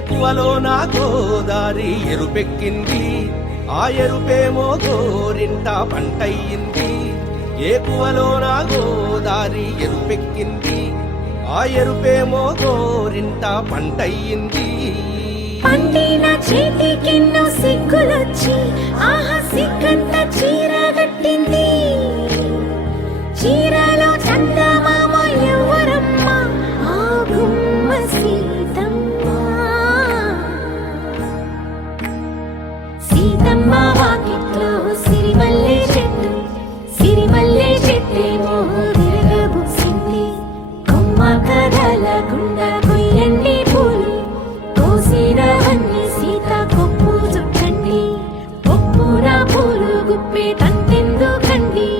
ఏకువలో నా గోదారి ఎరుపెక్కింది, ఆ ఎరుపేమో గోరింట పంటయ్యింది. ఏకువలో నా గోదారి ఎరుపెక్కింది, ఆ ఎరుపేమో గోరింట పంటయ్యింది. పండిన చేతికెన్నో సిగ్గులొచ్చి ఆహా సిగ్గంత చీర కట్టింది. చీరలో చందమామ ఎవరమ్మ, ఆ గుమ్మ సీతమ్మ. సీతమ్మ వాకిట్లో సిరిమల్లె చెట్టు, సిరిమల్లె చెట్టేమో విరగబూసింది. కొమ్మ కదలకుండా కొయ్యండి పూలు, కోసినవన్నీ సీత కొప్పు చుట్టండి. ఒప్పున పూలు గుప్పే తంతెందుకండి,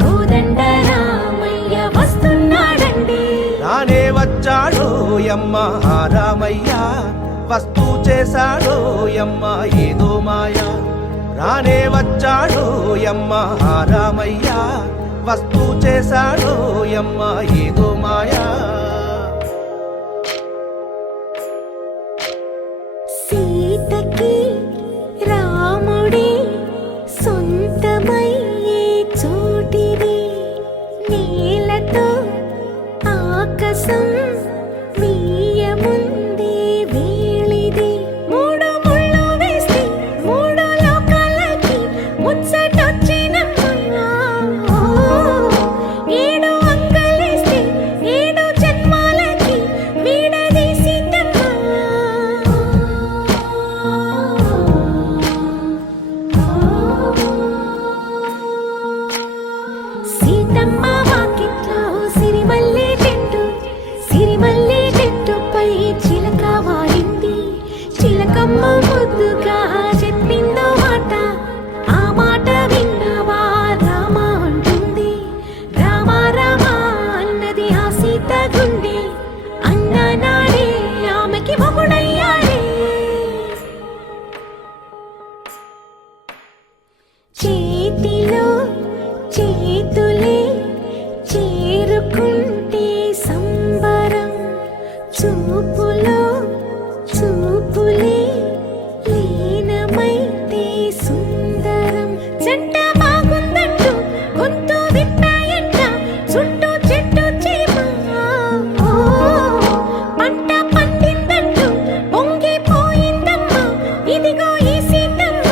కోదండ రామయ్య వస్తున్నాడండి. రానే వచ్చాడో యమ్మ ఆ రామయ్య, వస్తూ చేశాడో యమ్మ ఏదో మాయ. రానే వచ్చాడో యమ్మ ఆ రామయ్య, వస్తూ చేశాడో యమ్మ ఏదో మాయా. సీతకి రాముడే సొంతమయ్యే చోటిది, నేలతో ఆకాశం వీయముందే వేళిది. మూడు ముళ్ళు వేస్తే మూడు లోకాలకి ముచ్చటొచ్చినమ్మా. ఏడు అంగలేస్తే ఏడు జన్మాలకి వీడదీసిందమ్మా. సీతమ్మ వాకిట్లో సిరిమల్లె చెట్టు, సిరిమల్లె చెట్టుపై చిలక వాలింది. చిలకమ్మ ముద్దుగా చెప్పిందో మాట, ఆ మాట విన్నవా రామ అంటుంది. రామ రామ అన్నది ఆ సీత గుండె, అన్న నాడే ఆమెకి మొగుడయ్యాడే. చేతిలో చేతులే చేరుకుంటే సంబరం, చూపులో చూపులే లీనమైతే సుందరం. జంట బాగుందంటూ గొంతు విప్పాయంట చుట్టూ చెట్టు చీమ. పంట పండిందంటూ పొంగిపోయిందమ్మా, ఇదిగో ఈ సీతమ్మ.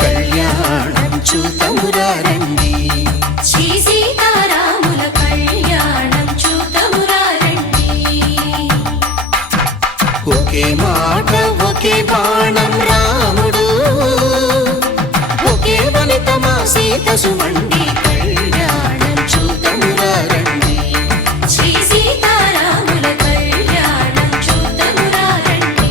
కళ్యాణం చూతమురా రండి, శ్రీ సీతారాముల కళ్యాణం చూతమురా రండి. ఒకే మాట ఒకే బాణం రాముడు, ఒకే వనిత మా సీత సుమండి. కళ్యాణం చూతమురా రండి, శ్రీ సీతారాముల కళ్యాణం చూతమురా రండి.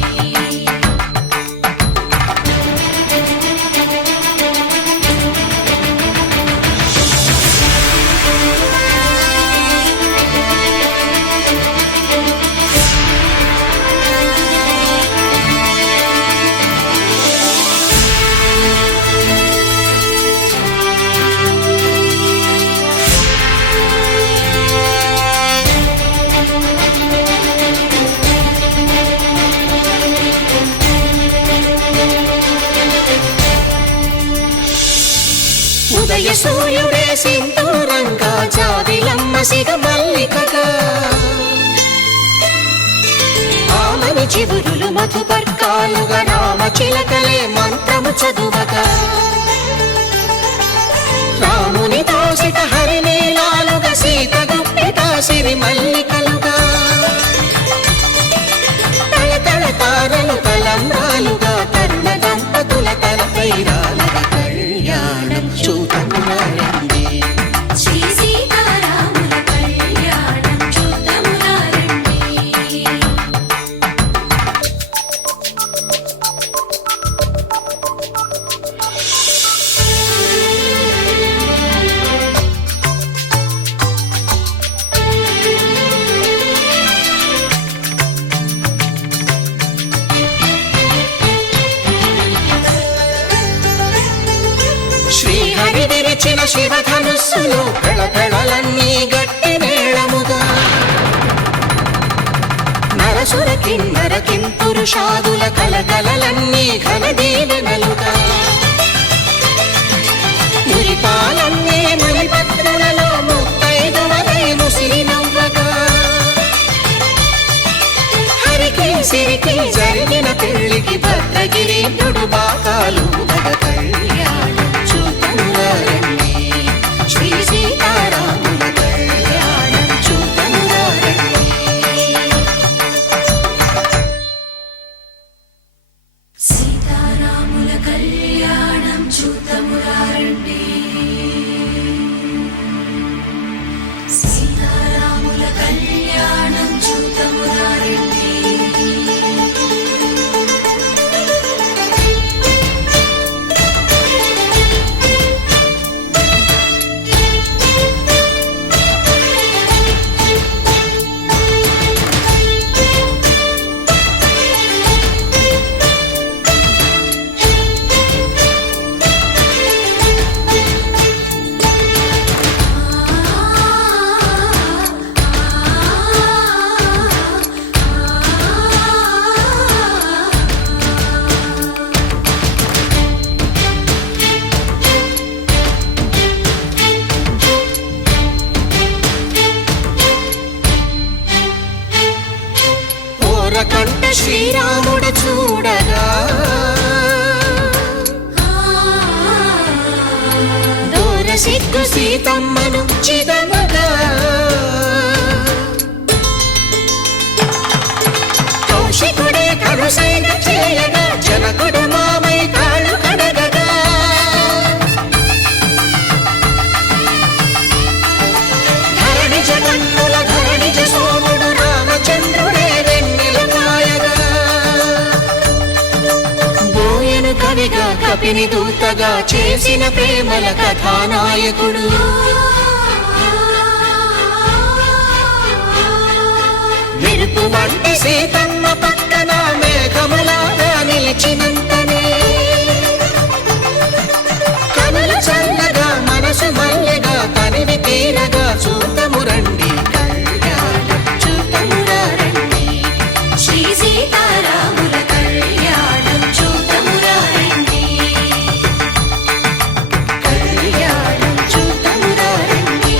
ఉదయ సూర్యుడే సింధూరంగా, జాబిలమ్మ సిగ మల్లికగా. ఆమని చివురులు మధుపర్కాలుగా, రామ చిలకలే మంత్రము చదువగా. రాముని దోసిట హరినీలాలుగా, సీత గుప్పిట సిరి మల్లికలుగా. శివధనుస్సులో పెళపెళలన్నీ గట్టి మేళముగా నరసుర కిన్నర కింపురుషాదుల కలకలలన్నీ ఘన దీవెనలుగా మురిపాలన్నీ మణిపత్రులలో ముత్తైదువలై ముసినవ్వగా హరికి సిరికి జరిగిన పెళ్లికి భద్రగిరీంద్రుడు బాకాలు భగ కళ్యాణం చూతమురారండి శ్రీ సీతారాముల కళ్యాణం చూతమురారండి సీతారాముల కళ్యాణం చూతమురారండి సీతారాముల కళ్యాణం చూతమురారండి ఓరకంట శ్రీరాముడు చూడగా దూర సిగ్గు సీతమ్మను చిదమగా కౌశికుడే కరుసైన చేయగా జనకుడు మామై కాళ్ళు కడగగా ధరణి జగన్నుల ధరణిజ సోముడు రామచంద్రుడే వెన్నెల కాయగా బోయను కవిగా కపిని దూతగా చేసిన ప్రేమల కథానాయకుడు మెరుపు వంటి సీతమ్మ పక్కన మేఘములాగా నిలిచినంతనే కనులు చల్లగా మనసు మల్లెగా తనివి తీరగా చూతమురండి కళ్యాణం చూతమురారండి శ్రీ సీతారాముల కళ్యాణం చూతమురారండి కళ్యాణం చూతమురారండి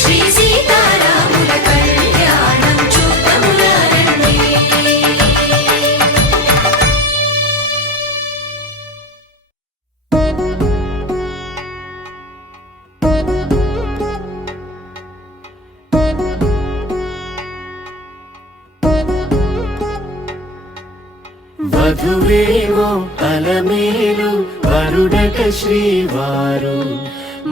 శ్రీ సీతారాముల కళ్యాణం చూతమురారండి వధువేమో అలమేలు వరుడట శ్రీవారు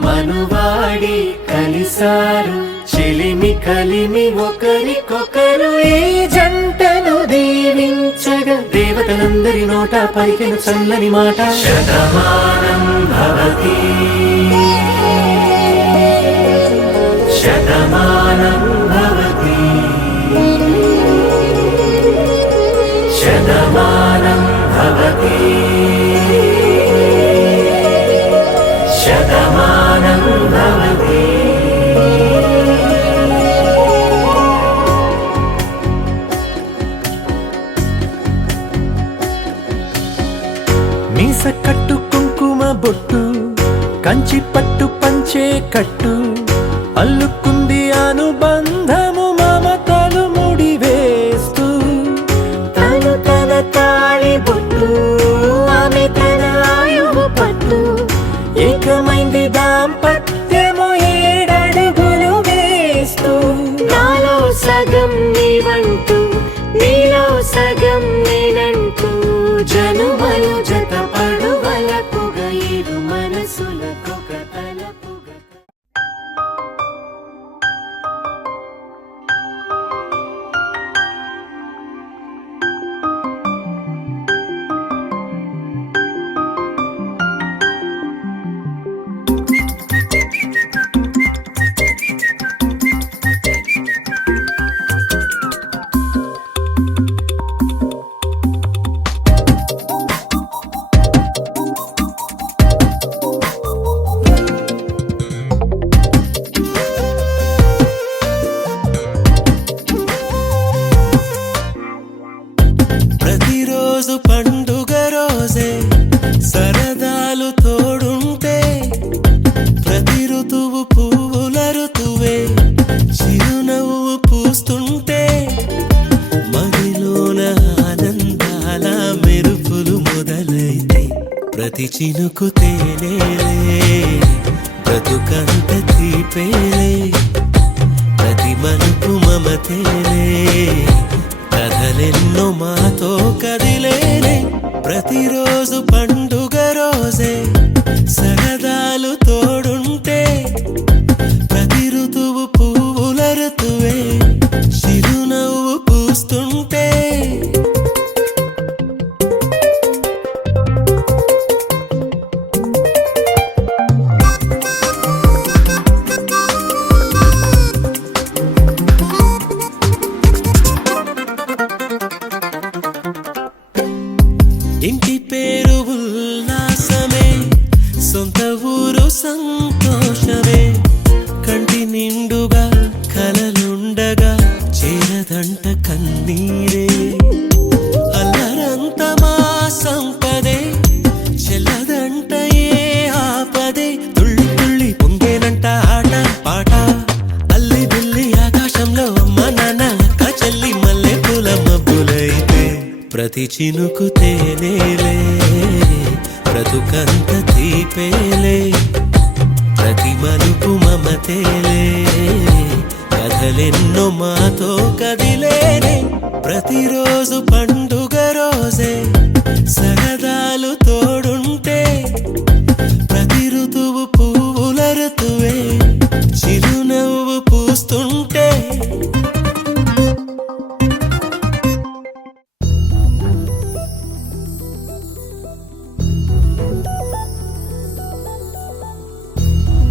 మనువాడి కలిసారు చెలిమి కలిమి ఒకరికొకరు ఈ జంటను దీవించగా దేవతలందరి నోట పలికిన చల్లని మాట శతమానం భవతి శతమానం భవతి శతమానం భవతి శతమానం భవతి మీస కట్టు కుంకుమ బొట్టు కంచి పట్టు పంచే కట్టు అల్లుకుంది అనుబంధము మమతలు ముడివేస్తూ తను తన తాళి బొట్టు ఆమె తన ఆయువు పట్టు ఏకమైంది దాంపత్యము 7 అడుగులు వేస్తూ నాలో సగం నీవంటూ నీలో సగం నేనంటూ జనుమలు జత పడువలకుగా ఇరు మనసులకొక తలపుగా ప్రతిరోజు పండుగ రోజే సరదాలు తోడుంటే ప్రతి ఋతువు పువ్వుల ఋతువే చిరునవ్వు పూస్తుంటే మదిలోన ఆనందాల మెరుపులు మొదలైతే ప్రతి చినుకు తేనేలే బ్రతుకంత తీపేలే ప్రతి మలుపు మమతేలే కథలెన్నో మాతో కదిలేలే ప్రతిరోజు పండుగ రోజే సరదాలు తోడుంటే ప్రతి ఋతువు పువ్వుల ఋతువే చిరునవ్వు పూస్తుంటే ఇంటి పేరు ఉల్లాసమే సొంత ఊరు సంతోషమే కంటి నిండుగా కలలుండగా చేరదంట కన్నీరే అల్లరంత మా సంపదే చెల్లదంట ఏ ఆపదే తుళ్ళి తుళ్ళి పొంగేనంట ఆట పాట అల్లి బిల్లి ఆకాశంలో అమ్మ నాన్న అక్క చెల్లి మల్లె పూల మబ్బులైతే ప్రతి చినుకు తేనేలే బ్రతుకంత తీపేలే ప్రతి మలుపు మమతేలే కథలెన్నో మాతో కదిలేనే ప్రతిరోజు పండుగ రోజే సరదాలు తోడుంటే ప్రతి ఋతువు పువ్వుల ఋతువే చిరునవ్వు పూస్తుంటే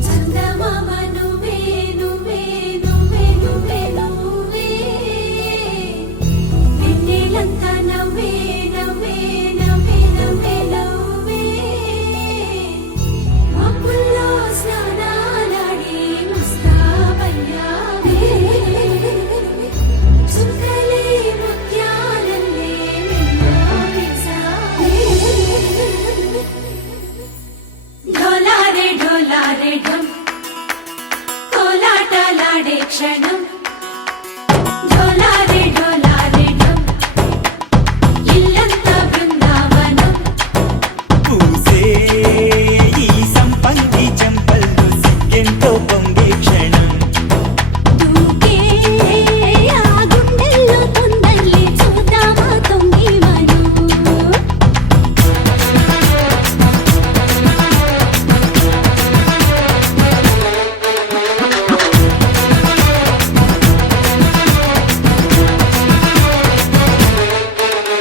చందమామ నువ్వే నువ్వే నువ్వే నువ్వే నువ్వే వెన్నెలంతా నవ్వే నవ్వే నవ్వే నవ్వే నవ్వే మబ్బుల్లో స్నానాలాడి ముస్తాబయ్యావే చుక్కలే ముత్యాలల్లే మెరిసావే ढोलारे ढोलारे ढम कोलाटलाडे क्षणं ढोलारे ढोलारे ढम इल्लंता बृंदावनं పూసే ఈ సంపంగి చెంపల్లో సిగ్గెంతో పొంగే క్షణం దూకే ఆ గుండెల్లో తొందల్లి చూద్దామా తొంగి మను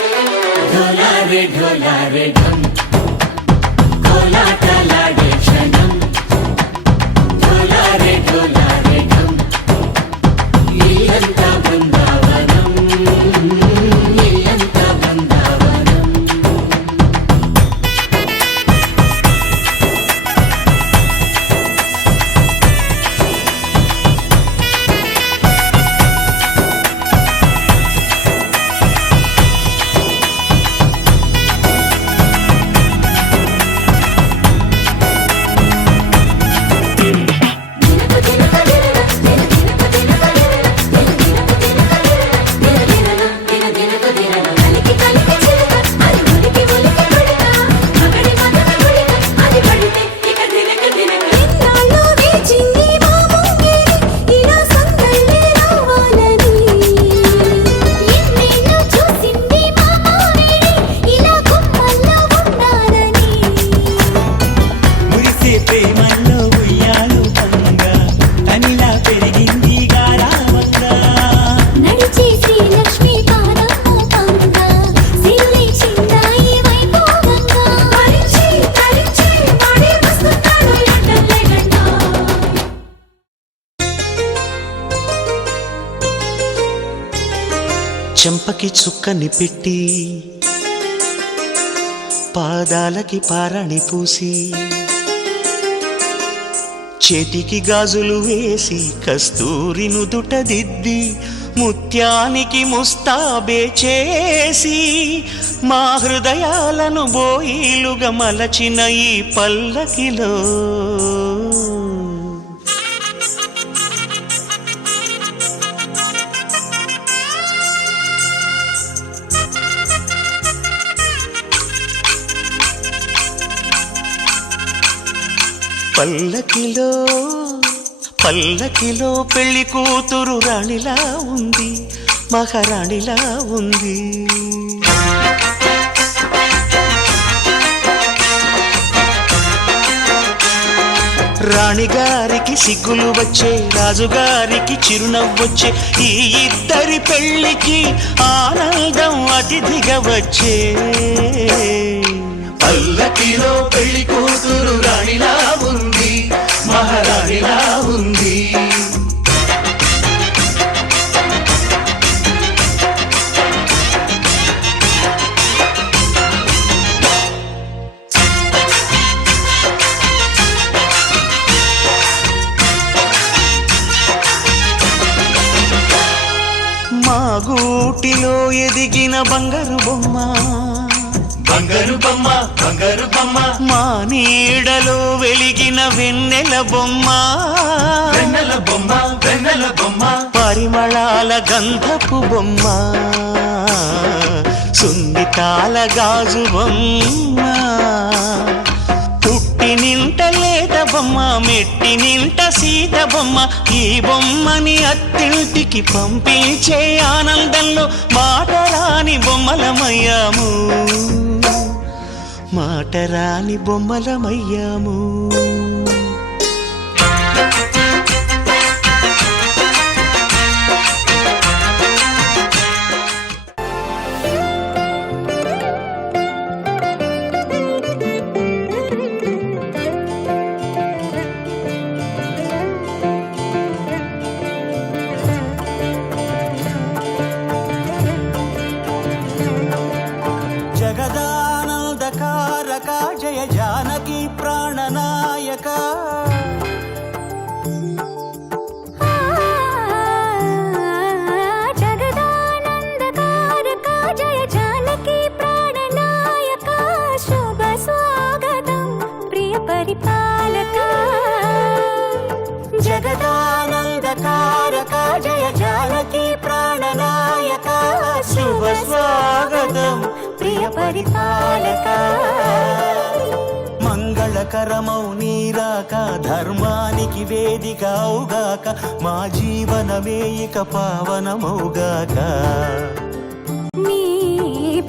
ढोलारे ढोलारे ढम कोलाटलाडे क्षणं ढोलारे ढोलारे ढम ఇల్లంతా బృందావనం ఇల్లంతా బృందావనం చెంపకి చుక్కని పెట్టి పాదాలకి పారాణి పూసి చేతికి గాజులు వేసి కస్తూరి నుదుట దిద్ది ముత్యానికి ముస్తాబే చేసి మా హృదయాలను బోయిలుగా మలచిన ఈ పల్లకిలో పల్లకిలో పల్లకిలో పెళ్లి కూతురు రాణిలా ఉంది, మహారాణిలా ఉంది. రాణిగారికి సిగ్గులు వచ్చే, రాజుగారికి చిరునవ్వొచ్చే, ఈ ఇద్దరి పెళ్లికి ఆనందం అతిథిగా వచ్చే. పల్లకిలో పెళ్లి కూతురు రాణిలా ఉంది, మహారాణిలా ఉంది. మా గూటిలో ఎదిగిన బంగారు బొమ్మ, బంగారు బొమ్మ, బంగారు బొమ్మ, మా నీడలో వెలిగిన వెన్నెల బొమ్మ, వెన్నెల బొమ్మ, వెన్నెల బొమ్మ, పరిమళాల గంధపు బొమ్మ, సున్నితాల గాజు బొమ్మ, పుట్టి నింట లేత బొమ్మ, మెట్టి నింట సీత బొమ్మ. ఈ బొమ్మని అత్తింటికి పంపించే ఆనందంలో మాటరాని బొమ్మలమయ్యాము, మాటరాని బొమ్మలమయ్యాము. జగదానందకారక జయ జానకి ప్రాణనాయక, జగదానందకారక జయ జానకి ప్రాణనాయక, శుభ స్వాగతం ప్రియ పరిపాలక. జగదానందకారక జయ జానకి ప్రాణనాయక, శుభ స్వాగతం ప్రియ పరిపాలక. మంగళకరమౌ నీరాక, ధర్మానికి వేదిక అవుగాక, మా జీవనమే ఇక పావనమౌగాక. నీ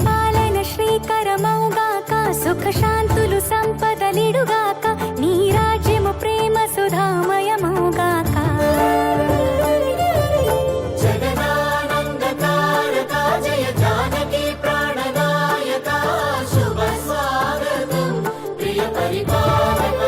పాలన శ్రీకరమౌగాక, సుఖ శాంతులు సంపదలిడుగాక, నీ రాజ్యము ప్రేమ సుధామయమౌగాక. జగదానందకారక జయ జానకి ప్రాణనాయక, శుభ స్వాగతం ప్రియ పరిపాలక.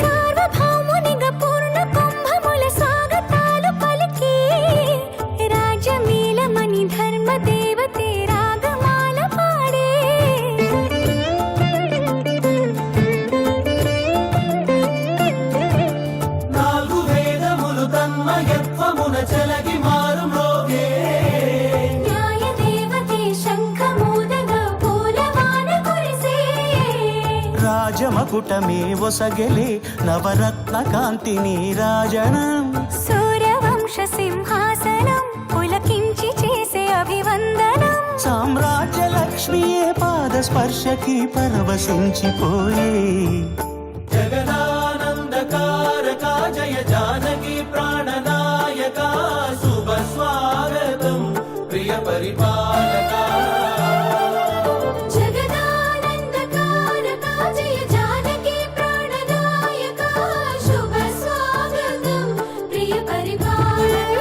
సార్వభౌమునిగా పూర్ణ కుంభముల స్వాగతాలు పలికి, రాజమీలమణి ధర్మ దేవతే రాగమాల పాడే. నాలుగు వేదములు తన్మయత్వమున చెలగి మారు మ్రోగే. న్యాయ దేవతే శంఖమూదగా పూలవాన కురిసే. రాజమకుటమే ఒసగెలే నవరత్న కాంతి నీరాజనం, సూర్యవంశ సింహాసనం పులకించి చేసే అభివందనం. సామ్రాజ్య లక్ష్మియే పాద స్పర్శకి పరవశించిపోయే. జగదానందకారక జయ జానకి ప్రాణనాయక, శుభ స్వాగతం ప్రియ పరిపాలక. జగదానందకారక జయ జానకి ప్రాణనాయక, శుభ స్వాగతం ప్రియ పరిపాలక.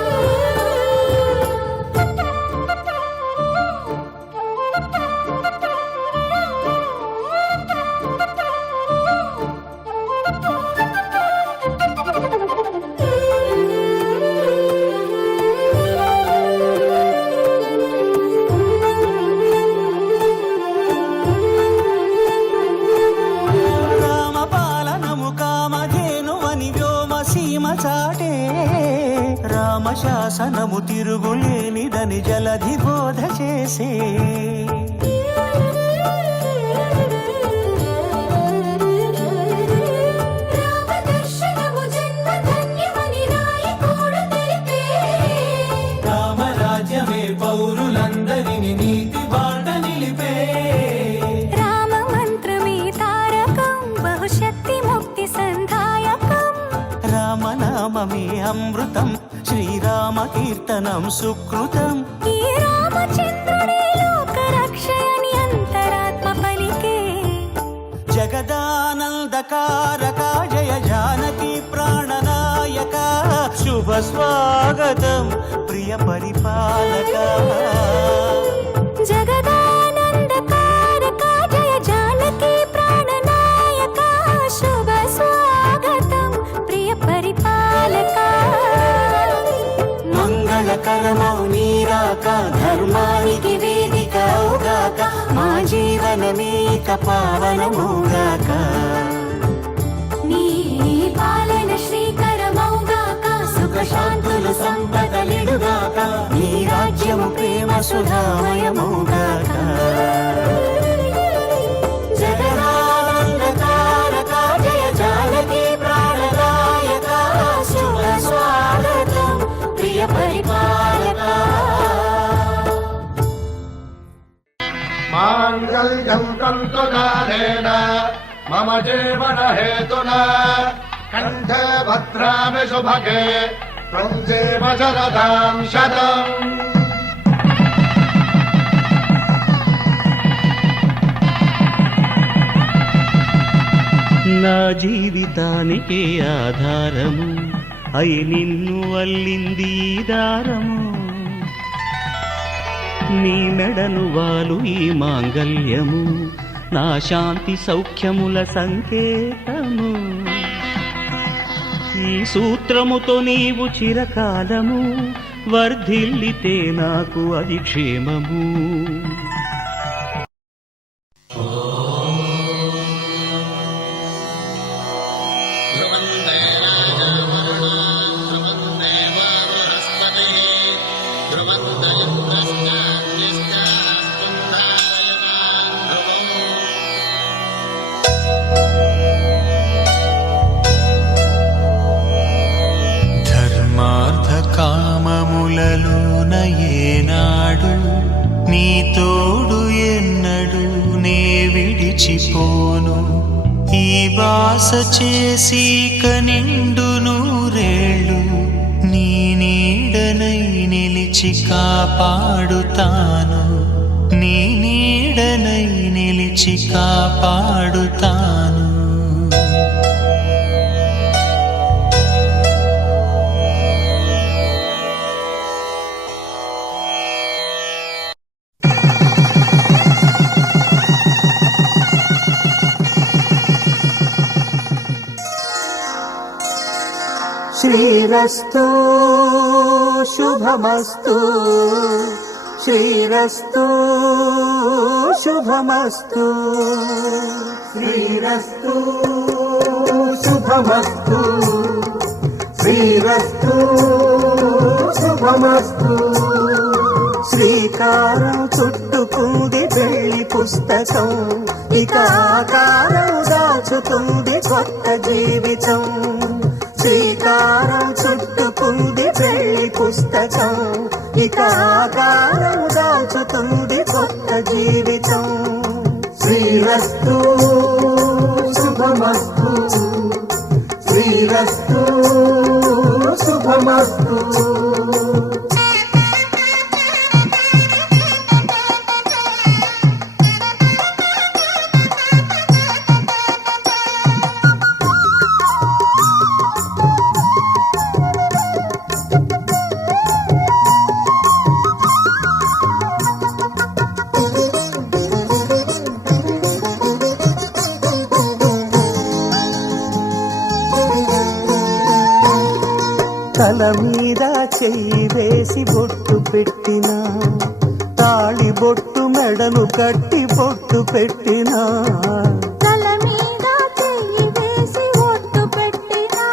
శాసనము తిరుగులేనిదని జలధి బోధ చేసే రామదర్శనము జన్మ ధన్యమని నాయకుడు తెలిపే రామరాజ్యమే పౌరులందరిని నీతి బాట నిలిపే రామ మంత్రమే తారకం బహుశక్తి ముక్తి సంధాయకం రామనామమే అమృతం శ్రీరామ కీర్తనం సుకృతం ఈ రామచంద్రుడే లోక రక్షయని అంతరాత్మ పలికే జగదానందకారక జయ జానకి ప్రాణనాయక శుభ స్వాగతం ప్రియ పరిపాలక జగదానందకారక జయ జానకి ప్రాణనాయక శుభ స్వాగతం ప్రియ పరిపాలక మంగళకరమౌ నీరాక ధర్మానికి వేదిక అవుగాక మా జీవనమేక పావనమౌగాక నీ పాలన శ్రీకరమౌగాక సుఖ శాంతులు సంపదలిడుగాక నీ రాజ్యము ప్రేమ సుధామయమౌగాక జగదానందకారక జయ జానకి ప్రాణనాయక శుభ స్వాగతం ప్రియ పరిపాలక మాంగళ్యం తంతుకారేణ మమ జీవన హేతునా కంఠే భద్రామి శుభగే త్వం జీవ శరదాం శతం. నా జీవితానికి ఆధారము అయి నిన్ను అల్లింది ఈ దారము నీ మెడను వాలు ఈ మాంగల్యము నా శాంతి సౌఖ్యముల సంకేతము ఈ సూత్రముతో నీవు చిరకాలము వర్ధిల్లితే నాకు అది క్షేమము ధర్మార్థ కామములలోన ఏనాడు నీ తోడు ఎన్నడు నే విడిచిపోను ఈ బాస చేసి కనిండు నూరేళ్ళు నీ నీడనై నిలిచి కాపాడుతాను నీ నీడనై నిలిచి కాపాడుతాను శ్రీరస్తు శుభమస్తు శ్రీరస్తు శుభమస్తు శ్రీరస్తు శుభమస్తు శ్రీరస్తు శుభమస్తు శ్రీకారం చుట్టుకుంది వెళ్ళి పుస్తకం ఇక ఆకారం దాచుతుంది కొత్త జీవితం శ్రీకారం చుట్టుకుంది వెళ్ళి పుస్తకం ఇక ఆకారం దాచుతుంది కొత్త జీవితం శ్రీరస్తు శుభమస్తు శ్రీరస్తు శుభమస్తు తల మీద చెయ్యి వేసి బొట్టు పెట్టినా తాళి బొట్టు మెడను కట్టి బొట్టు పెట్టినా తల మీద చెయ్యి వేసి ఒట్టు పెట్టినా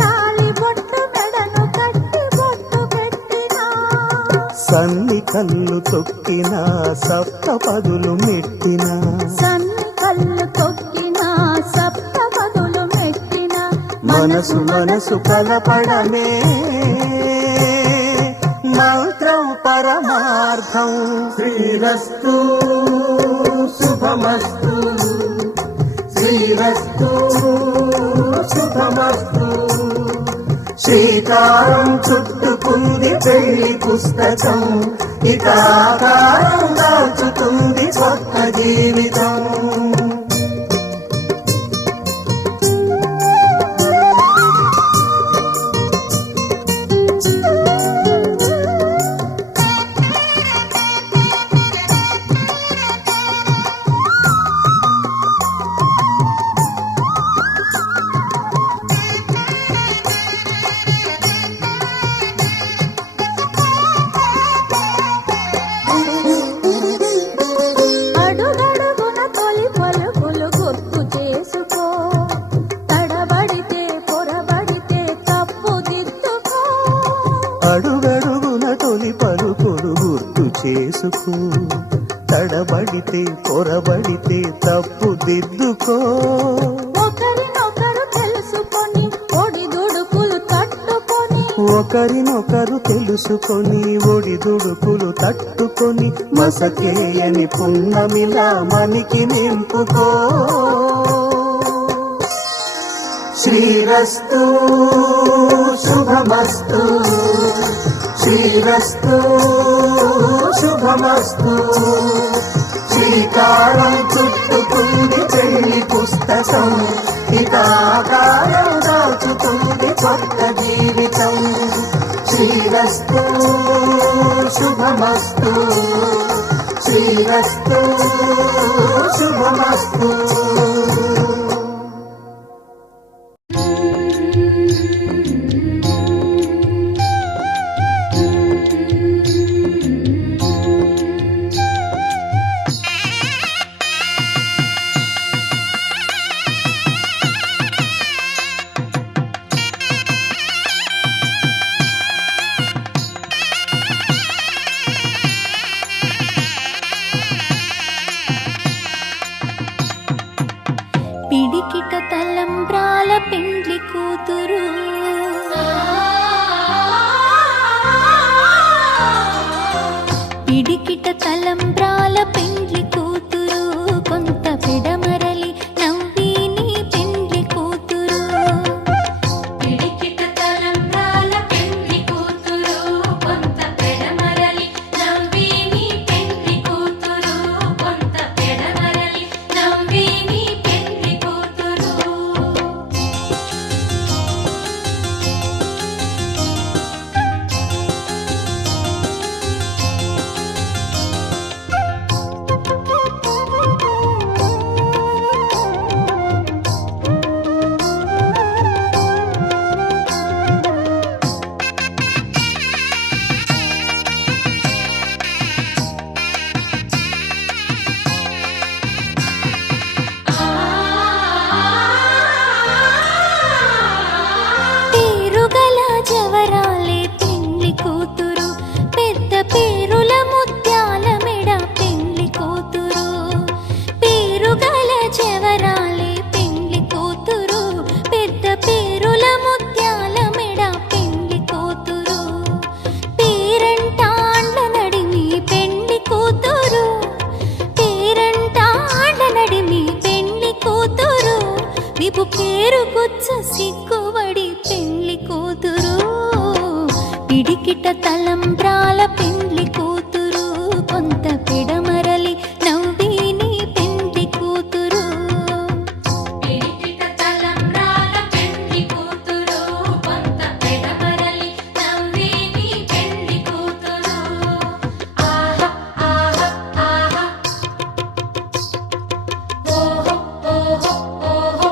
తాళి బొట్టు మెడను కట్టి బొట్టు సన్ని కళ్ళు తొక్కిన సప్తపదులు మెట్టిన సన్ని కళ్ళు తొక్కిన సప్తపదులు మెట్టిన మనసు మనసు కలపడమే మంత్రం పరమార్థం. శ్రీరస్తు శుభమస్తు శ్రీరస్తు శుభమస్తు. శ్రీకారం చుట్టుకుంది పెళ్లి పుస్తకం, ఇక ఆకారం దాచుతుంది కొత్త జీవితం. అడుగడుగున తొలి పలుకులు గుర్తు చేసుకో, తడబడితే పొరబడితే తప్పు దిద్దుకో. అడుగడుగున తొలి పలుకులు గుర్తు చేసుకో, తడబడితే పొరబడితే తప్పు దిద్దుకో. ఒకరినొకరు తెలుసుకొని ఒడిదుడుకులు తట్టుకొని, ఒకరినొకరు తెలుసుకొని ఒడిదుడుకులు తట్టుకొని మసకేయని పున్నమిలా మనికి నింపుకో. శ్రీరస్తు శుభమస్తు శ్రీరస్తు శుభమస్తు. శ్రీకారం చుట్టుకుంది పెళ్లి పుస్తకం, ఇక ఆకారం దాచుతుంది కొత్త జీవితం. శ్రీరస్తు శుభమస్తు శ్రీరస్తు శుభమస్తు. పిడికిట తలంబ్రాల పెండ్లి కూతురు, పిడికిట తలంబ్రాల పెండ్లి కూతురు, కొంత పెడమరలి నవ్వి నీ పెండ్లి కూతురు. పిడికిట తలంబ్రాల పెండ్లి కూతురు, కొంత పెడమరలి నవ్వి నీ పెండ్లి కూతురు, కొంత పెడమరలి నవ్వి నీ పెండ్లి కూతురు. పేరుగల జవరాలే పెండ్లి కూతురు, పెద్ద పేరుల ముత్యాల మెడ పెండ్లి కూతురు. పేరుగల జవరాలే పెండ్లి కూతురు, పెద్ద పేరుల ముత్యాల మెడ పెండ్లి కూతురు. పేరంటాండ్ల నడిమి పెండ్లి కూతురు, పేరంటాండ్ల నడిమి పెండ్లి కూతురు. విపు పేరు గుచ్చ సిగ్గుబడి పెండ్లి కూతురు. పిడికిట తలంబ్రాల పెండ్లి కూతురు, కొంత పెడమరలి నవ్వి నీ పెండ్లి కూతురు. పిడికిట తలంబ్రాల పెండ్లి కూతురు, కొంత పెడమరలి నవ్వి నీ పెండ్లి కూతురు. ఆహా ఆహా ఆహా, ఓహో ఓహో ఓహో.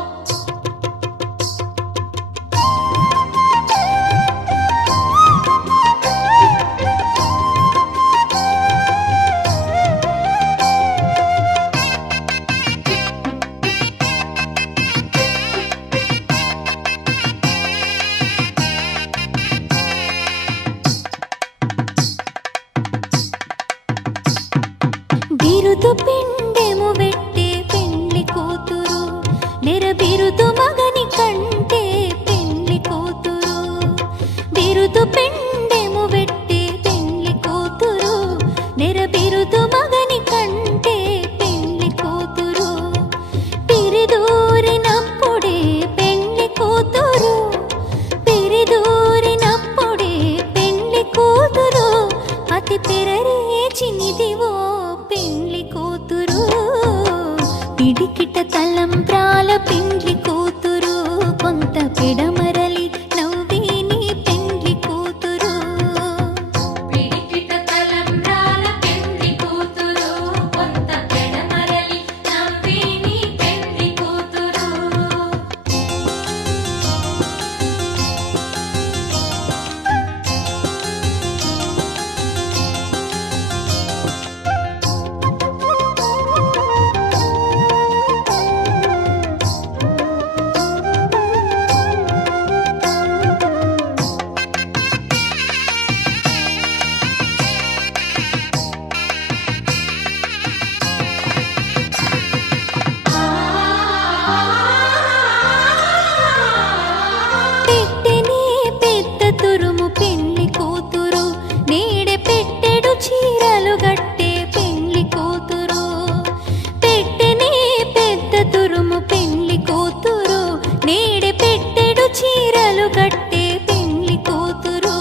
గంటలు గట్టే పెండ్లి కూతురు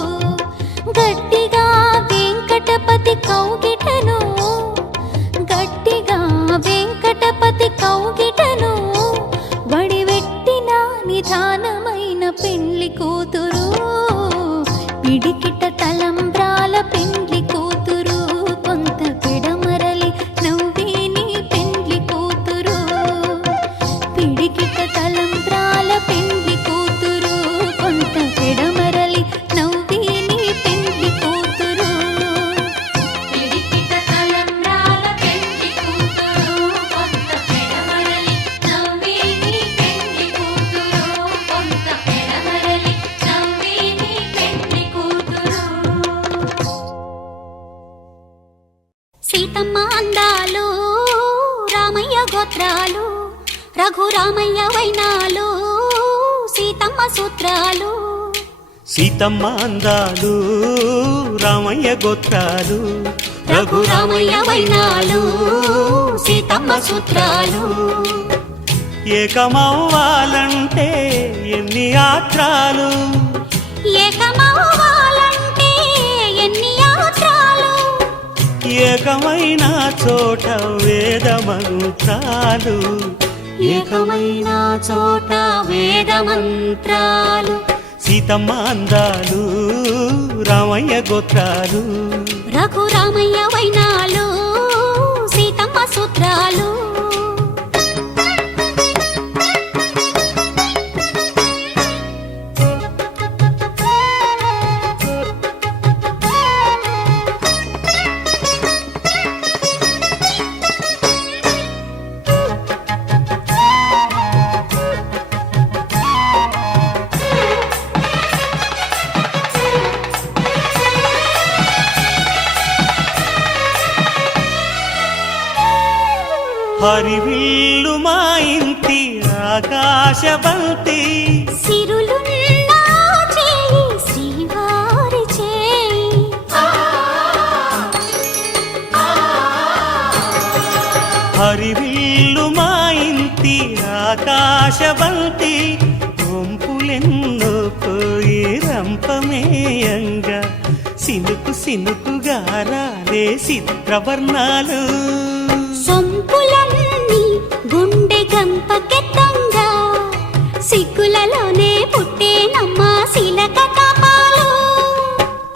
గట్టిగా వెంకటపతి కౌగిటను గట్టిగా వెంకటపతి కౌగిటను వడివెట్టిన నిధానమైన పెండ్లి కూతురు పిడికిట తలంబ్రాల పెండ్లి కూతురు కొంత పిడమరలి నవ్వేని పెండ్లి కూతురు పిడికిట తలంబ్రాల పెండ్లి కూతురు కొంత పిడమరలి నవ్వేని పెండ్లి కూతురు పిడికిట తలంబ్రాల పెండ్లి కూతురు కొంత పిడమరలి నవ్వేని పెండ్లి కూతురు కొంత పిడమరలి నవ్వేని పెండ్లి కూతురు సీతమ్మ అందాలు రామయ్య గోత్రాలు రఘురామయ్య వైనాలు సీతమ్మ సూత్రాలు సీతమ్మ అందాలు రామయ్య గోత్రాలు రఘురామయ్య వైనాలు సీతమ్మ సూత్రాలు ఏకమవ్వాలంటే ఎన్ని యాత్రాలు ఏకమవ్వాలంటే ఎన్ని యాత్రాలు ఏకమైన చోట వేద మంత్రాలు ఏకమైన చోట వేద మంత్రాలు సీతమ్మ అందాలు రామయ్య గోత్రాలు రఘురామయ్య వైనాలు సీతమ్మ సూత్రాలు హరివిల్లు మా ఇంటి ఆకాశబంతి సిరులున్న చేయి శ్రీవారి చేయి హరివిల్లు మా ఇంటి ఆకాశబంతి వంపులెన్నో పోయి రంపమేయంగా సినుకు సినుకుగా రాలే చిత్రవర్ణాలు సొంపులన్నీ గుండె గంపకెత్తంగా సిగ్గులలోనే పుట్టేనమ్మ శిలక కపాలు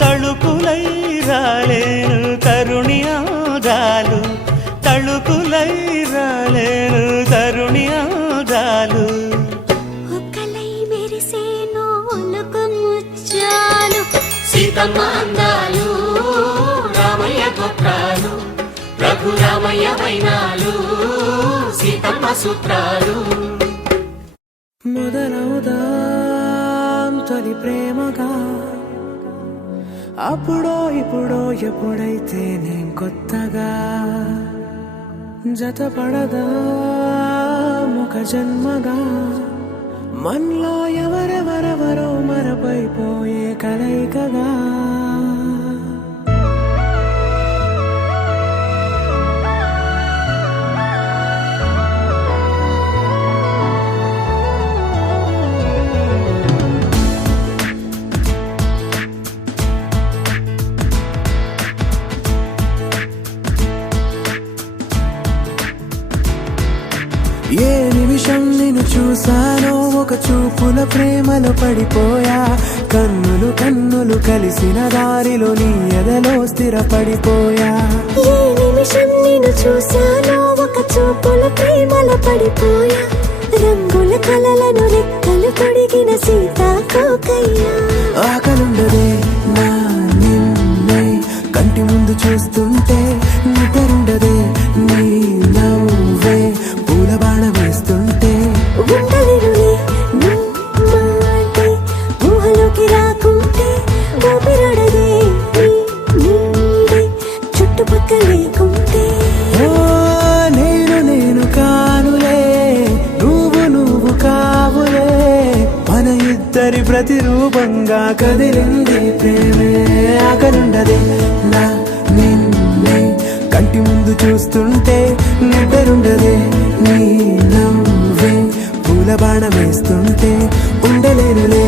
తళుకులై రాలేను తరుణి ఆదాలు తళుకులై రాలేను తరుణి ఆదాలు ఒక్కలై మెరిసేను ఒలుకు ముచ్చాలు సీతమ్మ అందాలు రామయ్య గోత్రాలు రఘురామయ్య వైనాలు సీతమ్మ సూత్రాలు మొదలవుదాం తొలి ప్రేమగా అప్పుడో ఇప్పుడో ఎప్పుడైతే నేను కొత్తగా జతపడదా ఒక జన్మగా మనలో ఎవరెవరెవరో మరపైపోయే కలయికగా ఏ నిమిషం నిన్ను చూసానో ఒక చూపుల ప్రేమలో పడిపోయా కన్నులు కన్నులు కలిసిన దారిలో నీ ఎదలో స్థిరపడిపోయా ఏ నిమిషం నేను చూశానో ఒక చూపుల ప్రేమలో పడిపోయా రంగుల కలలను రెక్కలు తొడిగిన సీతాకోకయ్యా ఆకలుండదే నా నిన్నే కంటి ముందు చూస్తుంటే నిద్రుండదే నీ నవ్వే పూల బాణ వేస్తుంటే ఉండలేనులే నీ మాటే ఊహలోకి రాకుంటే ఊపిరాడదే నీ నీడే చుట్టుపక్కల లేకుంటే ఓ నేను కానులే నువ్వు కావులే మన ఇద్దరి ప్రతిరూపంగా కదిలింది ప్రేమే ఆకలుండదే నా నిన్నే కంటి ముందు చూస్తుంటే నిద్రుండదే నీ నవ్వే పూల బాణ వేస్తుంటే ఉండలేనులే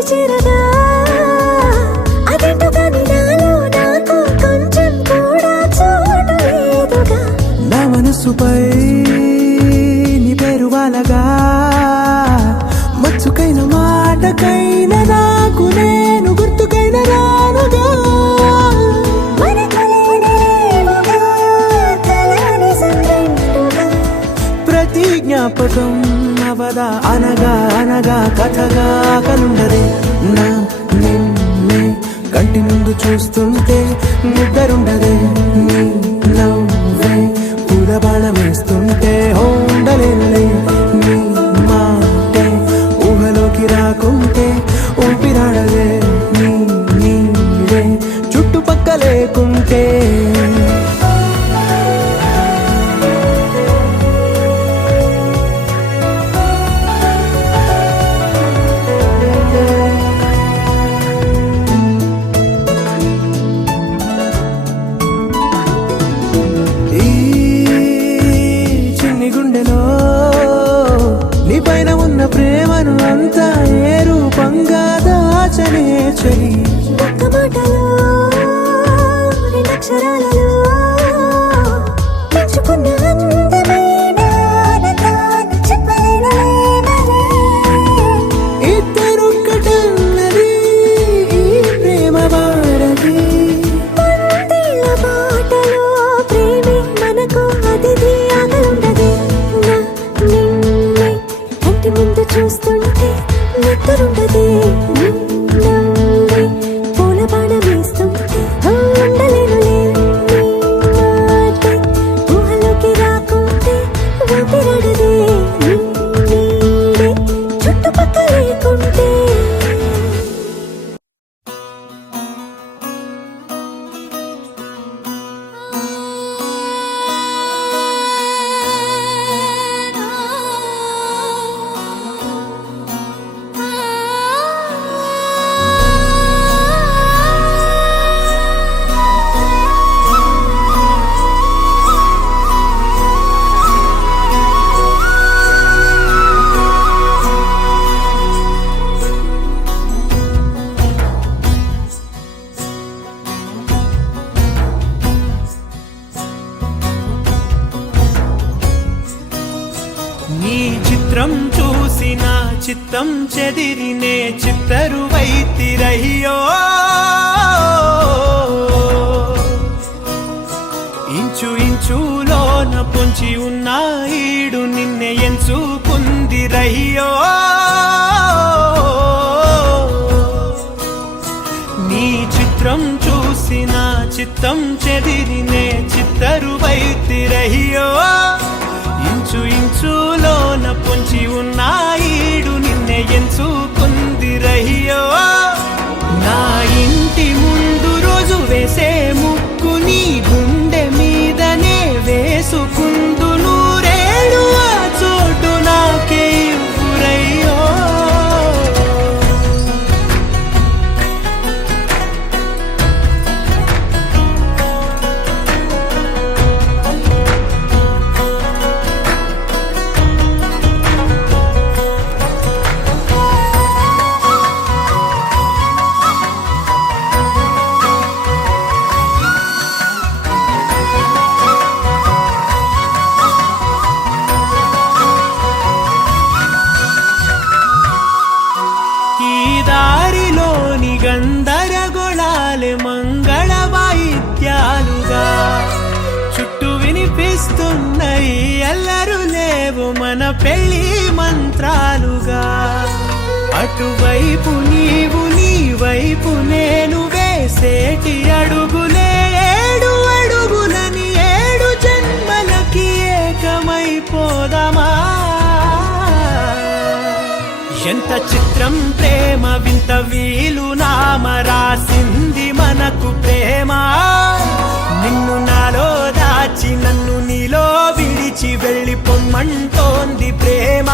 వచ్చి చేరగా అదేంటో కానీ నాలో నాకు కొంచెం కూడా చోటు లేదుగా. నా మనసుపై నీ పేరు వాలగా మచ్చుకైన మాటకైన నాకు నేను గుర్తుకైన రానుగా. ప్రతి జ్ఞాపకం అవదా అనగా అనగా కథగా కలుండదే. నా నిన్నే కంటి ముందు చూస్తుంటే నిద్రుండదే. నీ నవ్వే పూల బాణం వేస్తుంటే ఉండలేనులే. నీ మాటే ఊహలోకి రాకుంటే ఊపిరాడదే. నీ నీడే చుట్టుపక్క లేకుంటే. ఈ చిన్ని గుండెలో నీ పైన ఉన్న ప్రేమను అంతా ఏ రూపంగా దాచనే చెలి. ఒక్క మాటలో రెండక్షరాలలో పెంచుకున్న అందమైన ఆనందాన్ని చెప్పలేనులే మరి. ఇద్దరొక్కటన్నది ఈ ప్రేమ వారది. వందేళ్ల పాటలో ప్రేమే మనకు అతిథి ఆగలుండదే. నా నిన్నే కంటి ముందు చూస్తుంటే నిద్రుండదే. నీ నవ్వే పూల బాణం వేస్తుంటే ఉండలేనులే. నీ మాటే ఊహలోకి రాకుంటే ఊపిరాడదే. నీ నీడే చుట్టుపక్క లేకుంటే. నీ చిత్రం చూసి నా చిత్తం చెదిరినే చిత్తరువైతిరయ్యో. ఇంచు ఇంచులోన పొంచి ఉన్న ఈడు నిన్నే ఎంచుకుందిరయ్యో. నీ చిత్రం చూసి నా చిత్తం చెదిరినే చిత్తరువైతిరయ్యో. ఇంచు ఇంచులోన పొంచి ఉన్న ఈడు నిన్నే ఎంచుకుందిరయ్యో. నా ఇంటి ముందు రోజు వేసే ముక్కు నీ గుండె మీదనే వేసుకుందు నూరేడు ఆ చోటు నాకే ఇవ్వురయ్యో. ఈ దారిలోని గందరగోళాలే మంగళ వాయిద్యాలుగా చుట్టూ వినిపిస్తున్నాయి అల్లరు లేవు మన పెళ్లి మంత్రాలుగా. అటువైపు నీవు నీ వైపు నేను వేసేటి అడుగులే ఏడు అడుగులని ఏడు జన్మలకి ఏకమైపోదామా. ఎంత చిత్రం ప్రేమ వింత వీలు నామ రాసింది మనకు ప్రేమ. నిన్ను నాలో దాచి నన్ను నీలో విడిచి వెళ్ళిపోమ్మంటోంది ప్రేమ.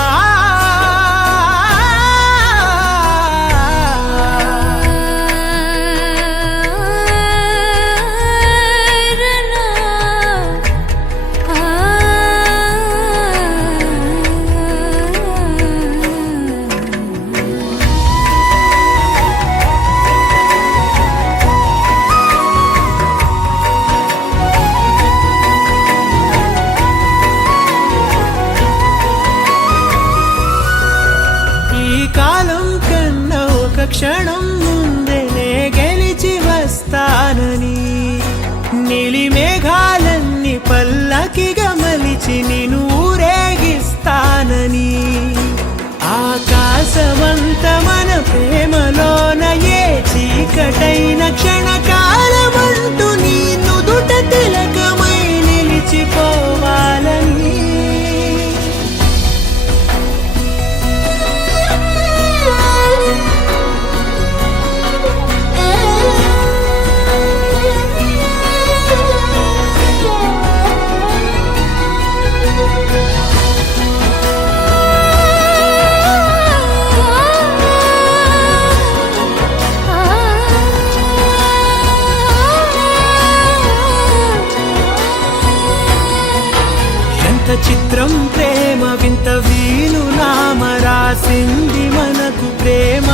క్షణం ముందెనే గెలిచి వస్తానని నీలి మేఘాలన్నీ పల్లకిగా మలిచి నిన్ను ఊరేగిస్తానని ఆకాశమంత మన ప్రేమలోన ఏ చీకటైన క్షణకాలమంటూ నీ నుదుట తిలకమై నిలిచిపోవాలని చిత్రం ప్రేమ వింత వీలు నామ రాసింది మనకు ప్రేమ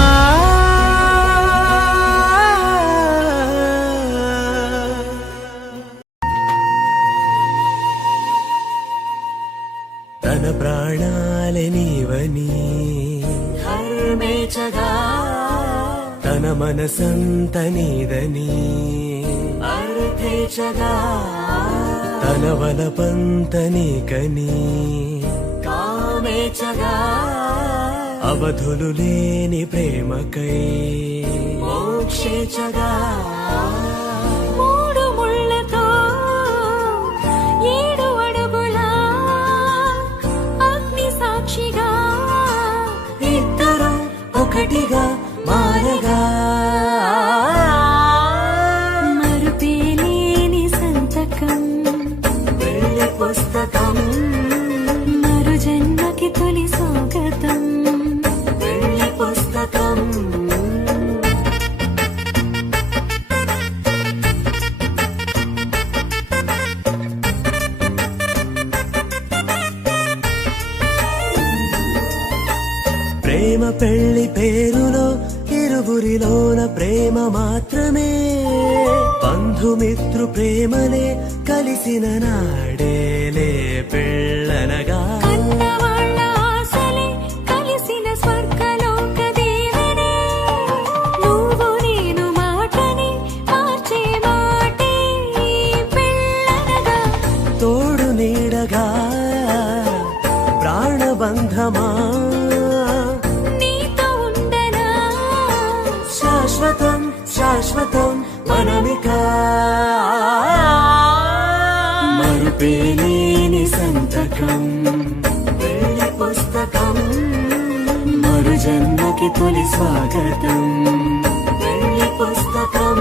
తన ప్రాణాలే నీవని హర్మేచగా తన మనసంత నీదని అర్థేచగా తన వలపంత నీకని కామేచగా అవధులు లేని ప్రేమకై మోక్షేచగా మూడు ముళ్ళతో 7 అడుగుల అగ్ని సాక్షిగా ఇద్దరు ఒకటిగా మారగా మరుపేలేని సంతకం వెళ్ళి పుస్తకం మరు జన్మకి తొలి స్వాగతం వెళ్ళి పుస్తకం ప్రేమ పెళ్లి పేరులో ఇరువురిలోన ప్రేమ మాత్రమే బంధుమిత్రు ప్రేమలే కలిసిన నాడేలే పెళ్ళనగా కన్నవాళ్ళ ఆశలే కలిసిన స్వర్గలోక దేవనే నువ్వు నేను మాటని మార్చే మాటే పెళ్ళనగా తోడు నీడగా ప్రాణబంధమా నీతో ఉండనా శాశ్వతం శాశ్వతం మనమిక మరుపేలేని సంతకం వెళ్ళి పుస్తకం మరు జన్మకి తొలి స్వాగతం వెళ్ళి పుస్తకం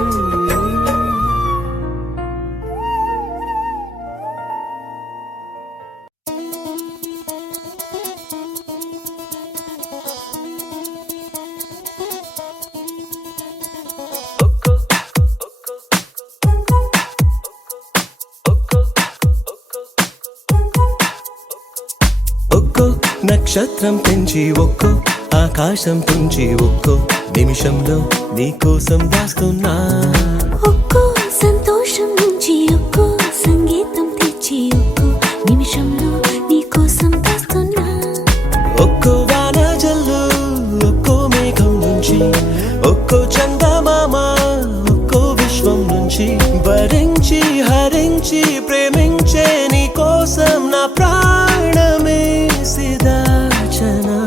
ఒక్కో నక్షత్రం పెంచి ఒక్కో ఆకాశం తుంచి ఒక్కో నిమిషంలో నీకోసం దాస్తున్నా ఒక్కో సంతోషం నుంచి ఒక్కో సంగీతం తెచ్చి ఒక్కో నిమిషంలో నీకోసం తెస్తున్నా ఒక్కో వాన జల్లు ఒక్కో మేఘం నుంచి ఒక్కో చందమామ ఒక్కో విశ్వం నుంచి భరించి హరించి ప్రేమించే నీ కోసం నా ప్రాణమే సిదాచనా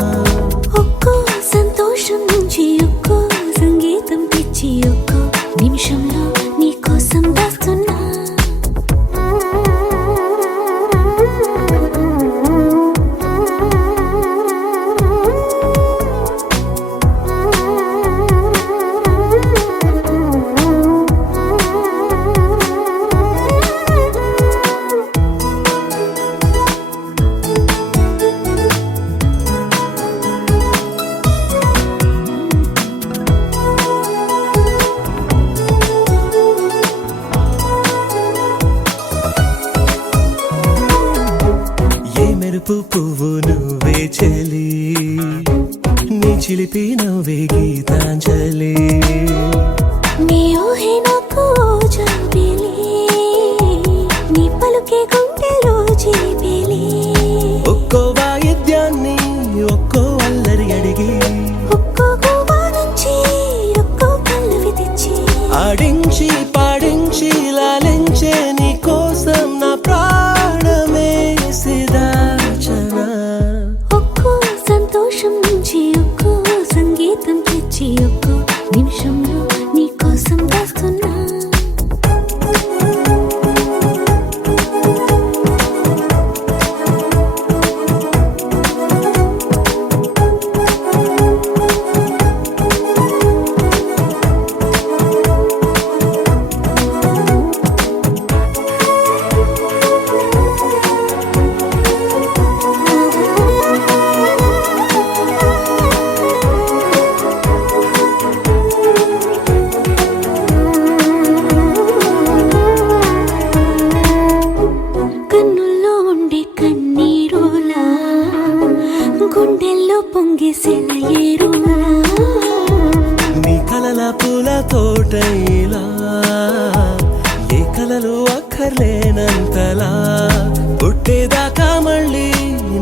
ఒక్కో సంతోషం నుంచి ఒక్కో సంగీతం తెచ్చి ఒక్కో నిమిషంలో నీకోసం దాస్తున్నా ఏ మెరుపు పువ్వు నువ్వే చెలి నీ చిలిపి నవ్వే గీతాంజలి నీ ఊహే నాకు జాబిలి నీ పలుకే గుండెలో జీబిలి ఒక్కో వాయిద్యాన్ని ఒక్కో అల్లరి అడిగి ఒక్కో గువ్వా నుంచి గుండెల్లో పొంగేసిన ఏరులా నీ కలల పూల తోటైలా ఏ కలలు అక్కర్లేనంతలా పుట్టేదాకా మళ్ళీ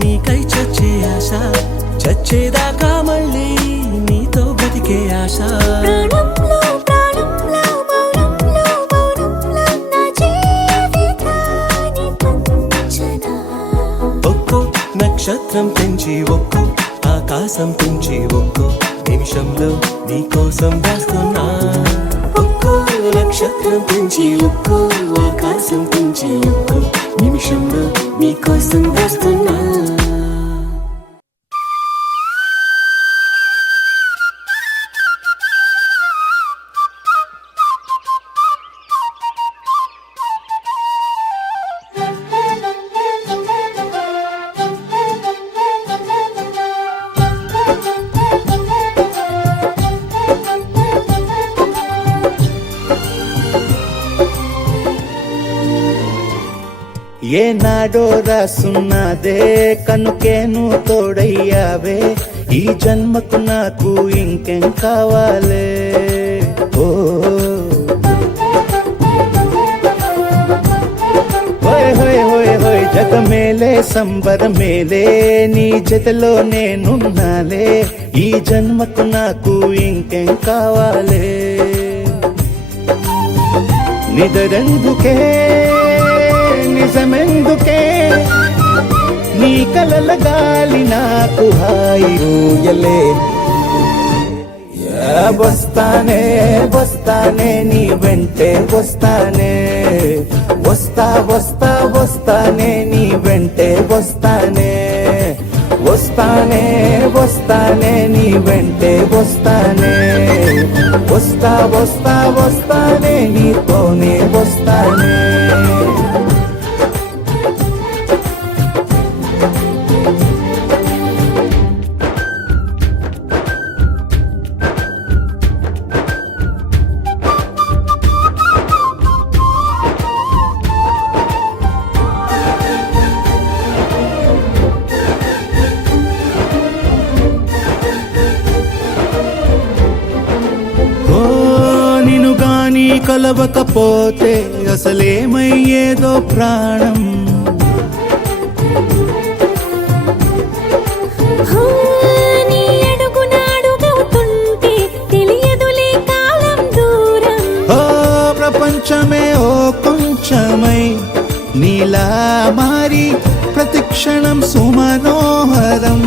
నీకై చచ్చే ఆశ చచ్చేదాకా మళ్ళీ నీతో బతికే ఆశ ప్రాణంలో ప్రాణంలో మౌనంలో మౌనంలో నా జీవితాన్ని పంచనా ఒక్కో నక్షత్రం పెంచి ఒక్కో ఆకాశం పెంచి ఒక్కో నిమిషంలో నీ కోసం దాస్తున్నా ఒక్కో నక్షత్రం పెంచి ఒక్కో ఆకాశం పెంచి ఒక్కో నిమిషంలో నీ కోసం దాస్తున్నా ఏనాడో రాసున్నదే కనుకేను తోడయ్యావే ఈ జన్మకు నాకు ఇంకేం కావాలే ఓ హోయ్ హోయ్ హోయ్ హోయ్ జగమేలే సంబరమేలే నీ జతలో నేనున్నాలే ఈ జన్మకు నాకు ఇంకేం కావాలే నిదరెందుకే నిజమెందుకే నీ కలల గాలి నాకు హాయిలే వస్తానే వస్తానే నీ వెంటే వస్తానే వస్తా వస్తా వస్తానే నీ వెంటే వస్తానే వస్తానే వస్తానే నీ వెంటే వస్తానే వస్తా వస్తా వస్తానే నీతోనే వస్తానే కలవకపోతే అసలేమయ్యేదో ప్రాణం నీ అడుగునాడుగవుతుంటే తెలియదులే కాలం దూరం ఓ ప్రపంచమే ఓ కొంచెమై నీలా మారి ప్రతిక్షణం సుమనోహరం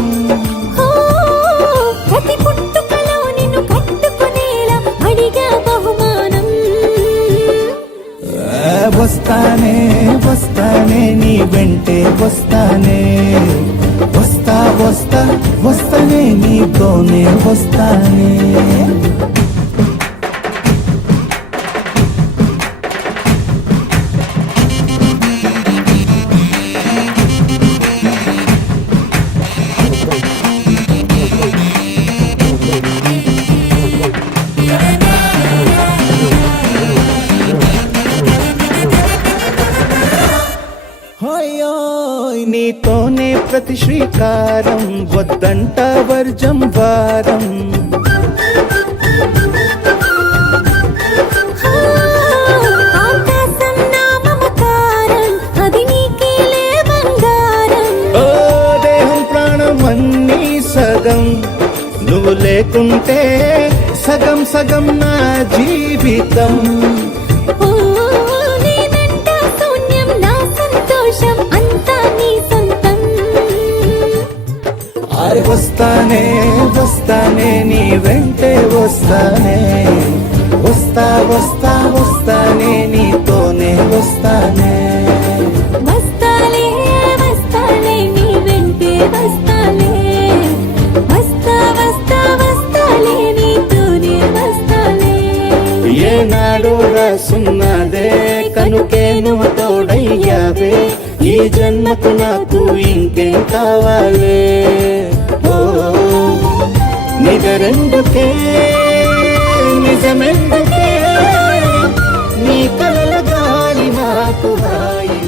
ప్రతి పుట్టుకలో నిన్ను కట్టుకునేలా అడిగా బహుమానం వస్తానే వస్తానే నీ వెంటే వస్తానే వస్తా వస్తా వస్తానే నీతోనే వస్తానే నీతోనే ప్రతి శ్రీకారం వద్దంట వర్జం వారం ఆకాశం నా మమకారం అది నీకేలే బంగారం ఓ దేహం ప్రాణం అన్నీ సగం నువ్వు లేకుంటే సగం సగం నా జీవితం వస్తానే వస్తానే నీ వెంటే వస్తానే వస్తా వస్తా వస్తానే నీతోనే వస్తానే వస్తాలే వస్తాలే నీ వెంటే వస్తాలే వస్తా వస్తా వస్తాలే నీతోనే వస్తాలే ఏనాడు రాసున్నదే కనుకే నువ్వు తోడయ్యావే ఈ జన్మకు నాకు ఇంకేం కావాలే నిజరెందుకే నిజమెందుకే నీ కలల గాలి నాకు హాయి.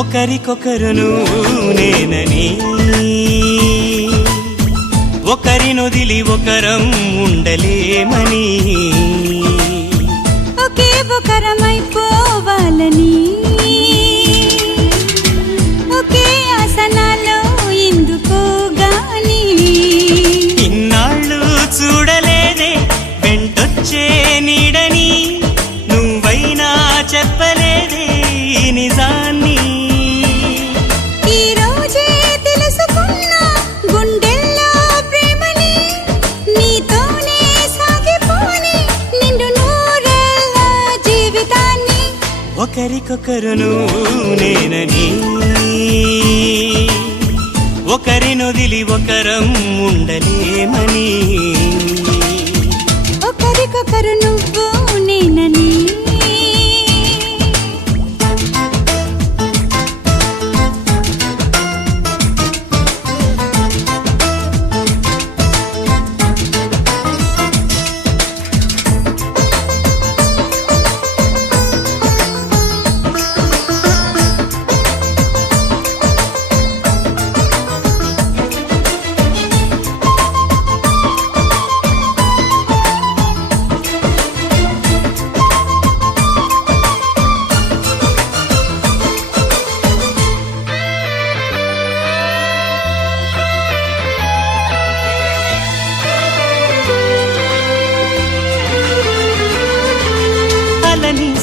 ఒకరికొకరును నేనని ఒకరినొదిలి ఒకరం ఉండలేమని ఒకే ఒకరమైపోవాలని ఒకే ఆసనాలో ఎందుకో గాని ఇన్నాళ్ళు చూడలేదే వెంటొచ్చే నీడని నువ్వైనా చెప్పలేదే ఈ నిజాన్ని ఈ రోజే తెలుసుకున్నా గుండెల్లో ప్రేమని నీతోనే సాగిపోని నిండు నూరేళ్ళ జీవితాన్ని ఒకరికొకరును నేనని ఒకరినొదిలి ఒకరం ఉండలేమని ఒకరికొకరు నువ్వు నేనని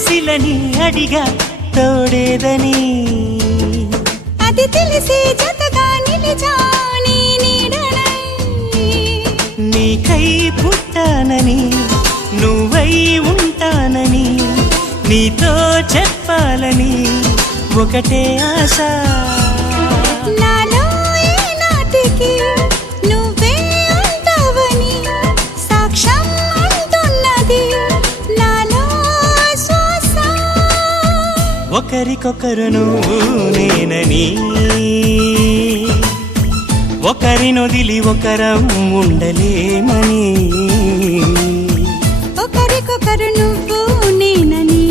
శిలని అడిగా తోడేదని అది తెలిసి జతగా నిలిచాని నీడనై నీకై పుట్టానని నువ్వై ఉంటానని నీతో చెప్పాలని ఒకటే ఆశ నాలో ఏనాటికి నువ్వే ఉంటావని సాక్ష్యం అంటున్నది నాలో శ్వాస ఒకరికొకరును నేనని ఒకరినొదిలి ఒకరం ఉండలేమని ఒకరికొకరు నువ్వు నేనని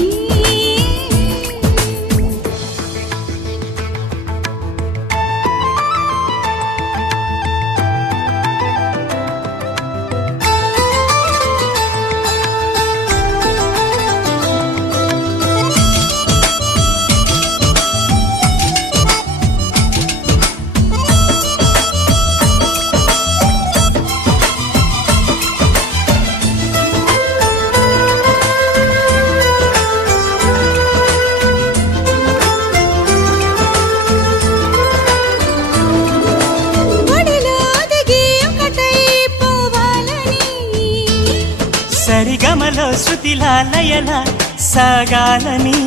సరిగమలో శృతిలా లయలా సాగాలని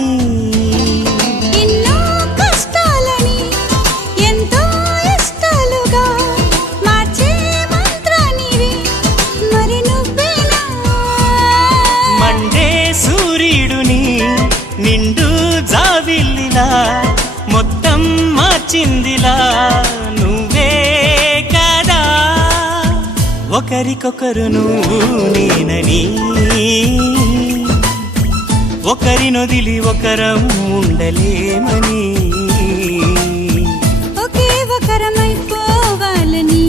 ఎన్నో కష్టాలని ఎంతో ఇష్టాలుగా మార్చే మంత్రానివి మరి నువ్వేనా మండే సూర్యుడుని నిండు జావిల్లిలా మొత్తం మార్చిందిలా నువ్వే కదా ఒకరికొకరును నేనని ఒకరినొదిలి ఒకరం ఉండలేమని ఒకే ఒకరమైపోవాలని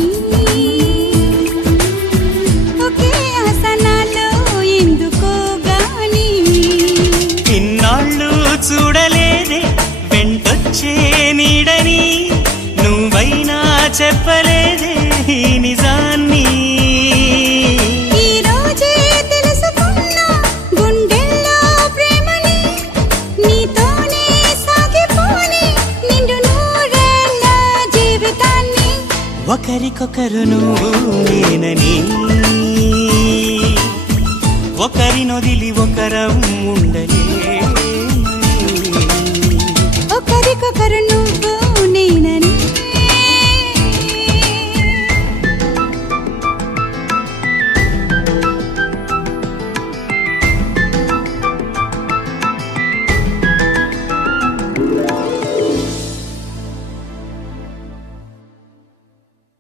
ఒకే ఆసనాలో ఎందుకో గాని ఇన్నాళ్ళు చూడలేదే వెంటొచ్చే నీడని నువ్వైనా చెప్పలేదే ఈ నిజాన్ని ఈ రోజే తెలుసుకున్నా గుండెల్లో ప్రేమని నీతోనే సాగిపోని నిండు నూరేళ్ళ జీవితాన్ని ఒకరికొకరును నేనని ఒకరినొదిలి ఒకరం ఉండలే